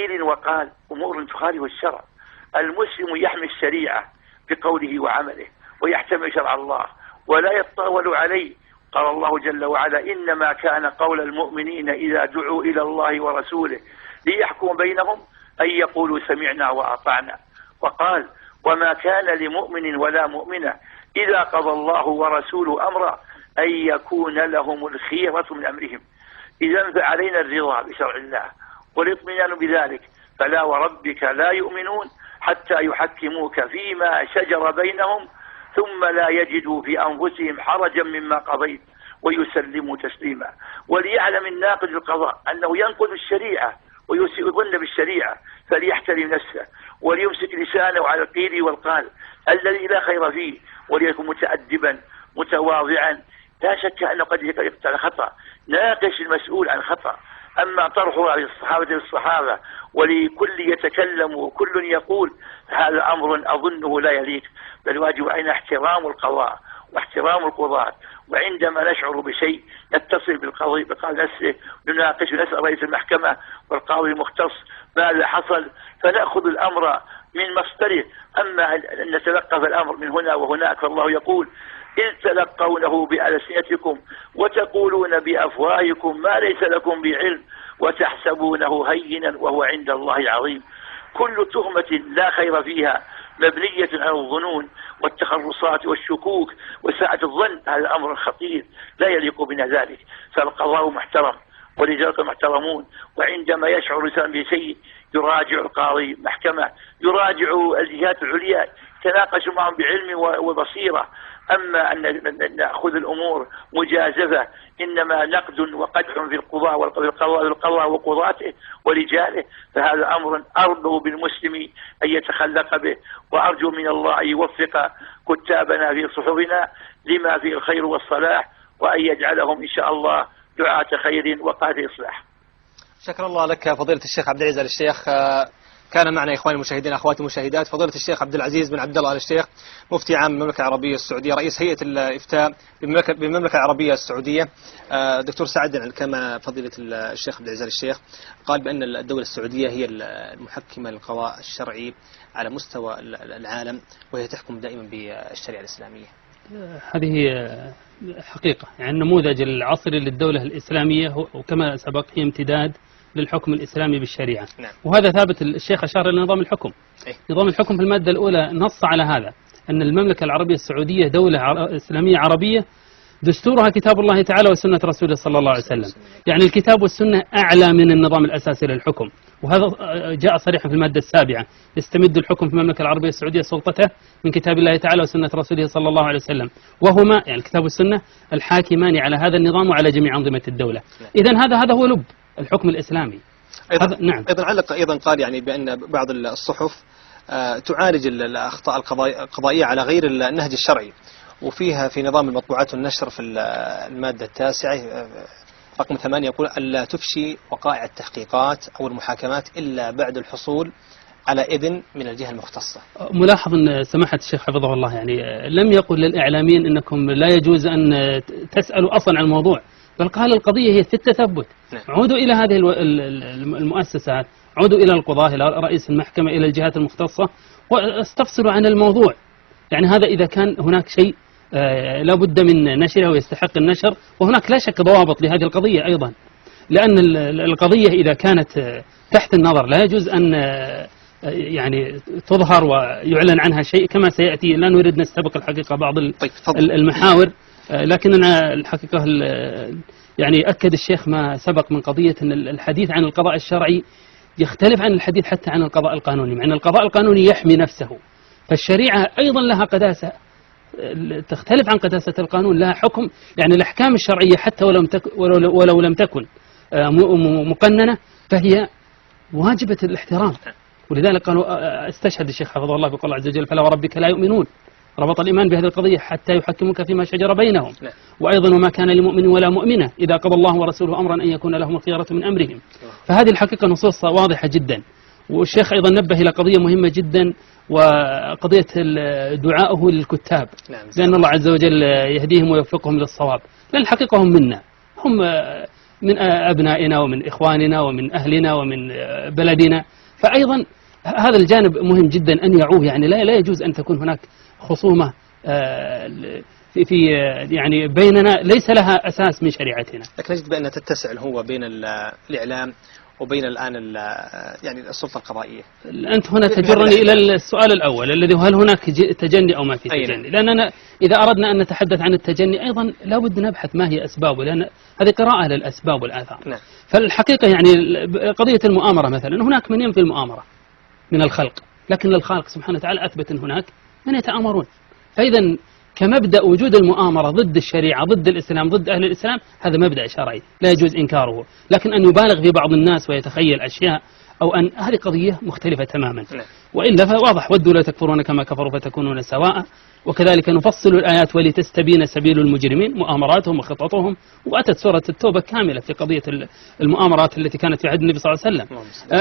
قيل وقال، أمور تخالف الشرع. المسلم يحمي الشريعة بقوله وعمله ويحتمي شرع الله ولا يتطاول عليه. قال الله جل وعلا: إنما كان قول المؤمنين إذا دعوا إلى الله ورسوله ليحكم بينهم أن يقولوا سمعنا وأطعنا. وقال: وما كان لمؤمن ولا مؤمنة إذا قضى الله ورسوله أمرا أن يكون لهم الخيرة من أمرهم. إذا فعلينا الرضا بشرع الله والاطمئنان بذلك. فلا وربك لا يؤمنون حتى يحكموك فيما شجر بينهم ثم لا يجدوا في أنفسهم حرجا مما قضيت ويسلموا تسليما. وليعلم الناقض القضاء أنه ينقض الشريعة ويسيء الظن بالشريعة، فليحترم نفسه وليمسك لسانه على القيل والقال الذي لا خير فيه، وليكن متأدبا متواضعا. لا شك أنه قد يقتل خطأ، ناقش المسؤول عن خطأ. أما طرحها للصحابة ولكل يتكلم وكل يقول، هذا أمر أظنه لا يليق، بل واجب علينا احترام القضاء واحترام القضاة. وعندما نشعر بشيء نتصل بالقاضي نفسه نناقش، نسأل رئيس المحكمة والقاضي المختص ماذا حصل، فنأخذ الأمر من مصدره. أما أن نتلقف الأمر من هنا وهناك، فالله يقول: إذ تلقونه بألسنتكم وتقولون بأفواهكم ما ليس لكم بعلم وتحسبونه هينا وهو عند الله عظيم. كل تهمة لا خير فيها مبنية على الظنون والتخرصات والشكوك وساعة الظن، هذا أمر خطير لا يليق بنا ذلك. فالقضاء محترم ولذلك محترمون، وعندما يشعر الإنسان بشيء يراجع القاضي محكمة، يراجع الجهات العليا، تناقش معهم بعلم وبصيرة. أما أن نأخذ الأمور مجازفة، إنما نقد وقدح في القضاء وقضاته ورجاله، فهذا أمر أرجو بالمسلم أن يتخلق به، وأرجو من الله أن يوفق كتابنا في صحفنا لما فيه الخير والصلاح، وأن يجعلهم إن شاء الله دعاة خير وقادة إصلاح. شكر الله لك فضيلة الشيخ عبد العزيز آل الشيخ. كان معنا إخواني المشاهدين أخواتي المشاهدات فضيلة الشيخ عبد العزيز بن عبد الله آل الشيخ، مفتي عام المملكة العربية السعودية، رئيس هيئة الإفتاء بالمملكة العربية السعودية. دكتور سعد، كما فضيلة الشيخ عبد العزيز آل الشيخ قال بأن الدولة السعودية هي المحكمة للقضاء الشرعي على مستوى العالم، وهي تحكم دائما بالشريعة الإسلامية. هذه حقيقة، يعني النموذج العصري للدولة الإسلامية، وكما سبق هي امتداد للحكم الإسلامي بالشريعة. نعم. وهذا ثابت. الشيخ أشار إلى نظام الحكم. نظام الحكم في المادة الأولى نص على هذا، أن المملكة العربية السعودية دولة إسلامية عربية دستورها كتاب الله تعالى وسنة رسوله صلى الله عليه وسلم. يعني الكتاب والسنة أعلى من النظام الأساسي للحكم، وهذا جاء صريحا في المادة السابعة: يستمد الحكم في المملكة العربية السعودية سلطته من كتاب الله تعالى وسنة رسوله صلى الله عليه وسلم، وهما يعني الكتاب والسنة الحاكمان على هذا النظام وعلى جميع أنظمة الدولة. إذن هذا هو لب الحكم الإسلامي. نعم. أيضا علق أيضا قال يعني بأن بعض الصحف تعالج الأخطاء القضائية على غير النهج الشرعي، وفيها في نظام المطبوعات والنشر في المادة 9 رقم 8 يقول: ألا تفشي وقائع التحقيقات أو المحاكمات إلا بعد الحصول على إذن من الجهة المختصة. ملاحظ أن سماحة الشيخ حفظه الله يعني لم يقل للإعلاميين أنكم لا يجوز أن تسألوا أصلا عن الموضوع، بل قال القضية هي في التثبت. نعم. عودوا إلى هذه المؤسسات، عودوا إلى القضاة، إلى رئيس المحكمة، إلى الجهات المختصة، واستفسروا عن الموضوع. يعني هذا إذا كان هناك شيء لا بد من نشره ويستحق النشر، وهناك لا شك ضوابط لهذه القضية أيضا، لأن القضية إذا كانت تحت النظر لا يجوز أن يعني تظهر ويعلن عنها شيء، كما سيأتي. لا نريد نستبق الحقيقة بعض المحاور، لكننا الحقيقة يعني أكد الشيخ ما سبق من قضية أن الحديث عن القضاء الشرعي يختلف عن الحديث حتى عن القضاء القانوني، مع أن القضاء القانوني يحمي نفسه، فالشريعة أيضا لها قداسة تختلف عن قداسة القانون، لها حكم. يعني الأحكام الشرعية حتى ولو لم تكن مقننة فهي واجبة الاحترام. ولذلك قالوا استشهد الشيخ حفظه الله بقول الله عز وجل: فلا وربك لا يؤمنون. ربط الإيمان بهذه القضية حتى يحكموك فيما شجر بينهم. وأيضا: وما كان لمؤمن ولا مؤمنة إذا قضى الله ورسوله أمرا أن يكون لهم الخيرة من أمرهم. فهذه الحقيقة نصوص واضحة جدا. والشيخ أيضا نبه إلى قضية مهمة جدا، وقضية دعائه للكتاب، لأن الله عز وجل يهديهم ويوفقهم للصواب، لأن الحقيقة هم منا، هم من أبنائنا ومن إخواننا ومن أهلنا ومن بلدنا. فأيضا هذا الجانب مهم جدا أن يعوه، يعني لا يجوز أن تكون هناك خصومة في يعني بيننا ليس لها أساس من شريعتنا. لكن نجد بأن تتسع هو بين الإعلام وبين الآن يعني السلطة القضائية. أنت هنا تجرني إلى السؤال الأول الذي هل هناك تجني أو ما في تجني؟ لأننا إذا أردنا أن نتحدث عن التجني أيضا لابد نبحث ما هي أسبابه، لأن هذه قراءة للأسباب والآثار. نعم. فالحقيقة يعني قضية المؤامرة مثلا، هناك من ينفي المؤامرة من الخلق، لكن الخالق سبحانه وتعالى أثبت أن هناك من يتآمرون. فإذا كمبدأ وجود المؤامرة ضد الشريعة ضد الإسلام ضد أهل الإسلام هذا مبدأ شرعي لا يجوز إنكاره، لكن أن يبالغ في بعض الناس ويتخيل أشياء أو أن هذه قضية مختلفة تماما. وإلا فواضح ودوا لا تكفرون كما كفروا فتكونون سواء، وكذلك نفصل الآيات ولتستبين سبيل المجرمين مؤامراتهم وخططهم. وأتت سورة التوبة كاملة في قضية المؤامرات التي كانت في عهد النبي صلى الله عليه وسلم.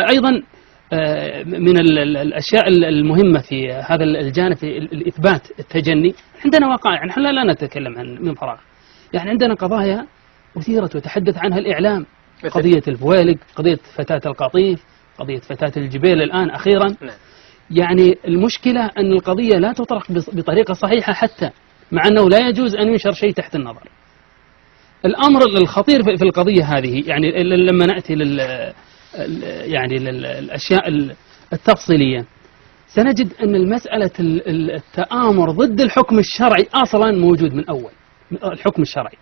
أيضا من الأشياء المهمة في هذا الجانب في الإثبات التجني، عندنا وقائع نحن لا نتكلم عن من فراغ، يعني عندنا قضايا أثيرت وتحدث عنها الإعلام، قضية الفويلق، قضية فتاة القطيف، قضية فتاة الجبيل الآن أخيرا. يعني المشكلة أن القضية لا تطرق بطريقة صحيحة حتى، مع أنه لا يجوز أن ينشر شيء تحت النظر. الأمر الخطير في القضية هذه يعني لما نأتي يعني للأشياء التفصيلية سنجد أن المسألة التآمر ضد الحكم الشرعي أصلا موجود من أول. الحكم الشرعي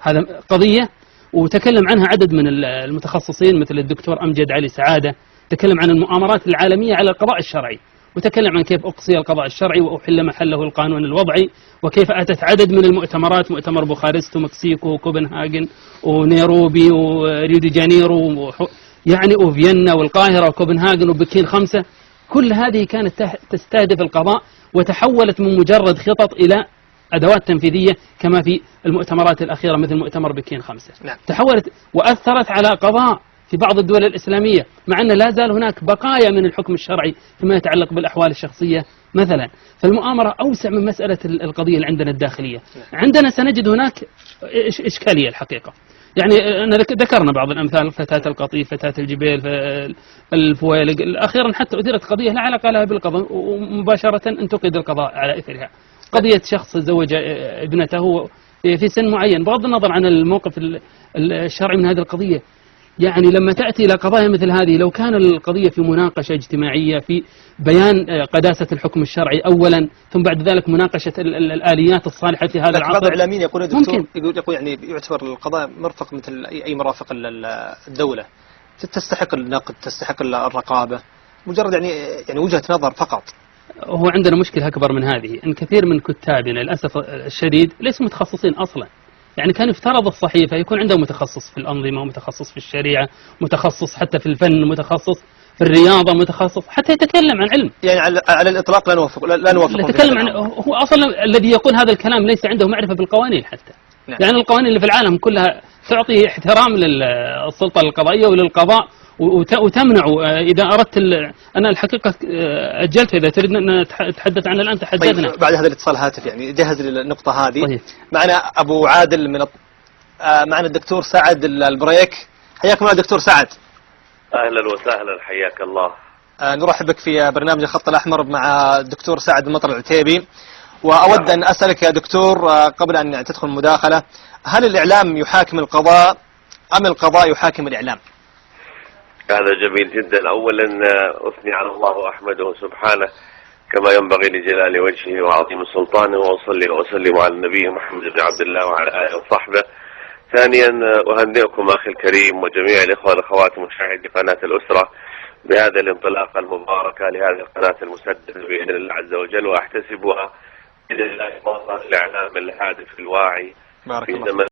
هذا قضية وتكلم عنها عدد من المتخصصين مثل الدكتور أمجد علي سعادة، تكلم عن المؤامرات العالمية على القضاء الشرعي، وتكلم عن كيف أقصي القضاء الشرعي وأحل محله القانون الوضعي، وكيف أتت عدد من المؤتمرات، مؤتمر بوخارست ومكسيكو وكوبنهاجن ونيروبي وريو دي جانيرو يعني وفيينا والقاهرة وكوبنهاجن وبكين 5، كل هذه كانت تستهدف القضاء وتحولت من مجرد خطط إلى أدوات تنفيذية كما في المؤتمرات الأخيرة مثل مؤتمر بكين 5. نعم. تحولت وأثرت على قضاء في بعض الدول الإسلامية، مع أن لا زال هناك بقايا من الحكم الشرعي فيما يتعلق بالأحوال الشخصية مثلا. فالمؤامرة أوسع من مسألة القضية اللي عندنا الداخلية. عندنا سنجد هناك إشكالية الحقيقة، يعني أنا ذكرنا بعض الأمثال، فتاة القطيف، فتاة الجبيل، الفويلق، أخيرا حتى أثيرت قضية لا علاقة لها بالقضاء ومباشرة انتقد القضاء على إثرها، قضية شخص زوج ابنته في سن معين، بغض النظر عن الموقف الشرعي من هذه القضية. يعني لما تأتي إلى قضايا مثل هذه لو كان القضية في مناقشة اجتماعية في بيان قداسة الحكم الشرعي أولا، ثم بعد ذلك مناقشة الآليات الصالحة في هذا العصر. بعض الإعلاميين يقول الدكتور يقول يعني يعتبر القضاء مرفق مثل أي مرافق الدولة، تستحق النقد، تستحق الرقابة، مجرد يعني وجهة نظر فقط. هو عندنا مشكلة أكبر من هذه، أن كثير من كتابنا للأسف الشديد ليسوا متخصصين أصلا. يعني كان يفترض الصحيفة يكون عنده متخصص في الأنظمة، متخصص في الشريعة، متخصص حتى في الفن، متخصص في الرياضة، متخصص حتى يتكلم عن علم. يعني على الإطلاق لا نوافق يتكلم عن هو أصلا الذي يقول هذا الكلام ليس عنده معرفة بالقوانين حتى. نعم. يعني القوانين اللي في العالم كلها تعطي احترام للسلطة القضائية وللقضاء وتمنع إذا أردت أنا الحقيقة أجلت، إذا تريد أن نتحدث عنها الآن تحدثنا. طيب بعد هذا الاتصال هاتف يعني جهز للنقطة هذه. طيب. معنا أبو عادل معنا الدكتور سعد البريك. حياكم الله دكتور سعد. أهلا وسهلا، حياك الله. نرحب بك في برنامج الخط الأحمر مع الدكتور سعد المطر العتيبي. وأود أن أسألك يا دكتور قبل أن تدخل المداخلة، هل الإعلام يحاكم القضاء أم القضاء يحاكم الإعلام؟ هذا جميل جدا. أولا أثني على الله وأحمده سبحانه كما ينبغي لجلال وجهه وعظيم سلطانه، وأصلي وأسلم على النبي محمد بن عبد الله وعلى آله وصحبه. ثانيا أهنئكم أخي الكريم وجميع الإخوة والأخوات مشاهدي قناة الأسرة بهذا الانطلاقة المباركة لهذه القناة المسددة بإذن الله عز وجل، وأحتسبها بإذن الله مصدر الإعلام الهادف الواعي بارك الله.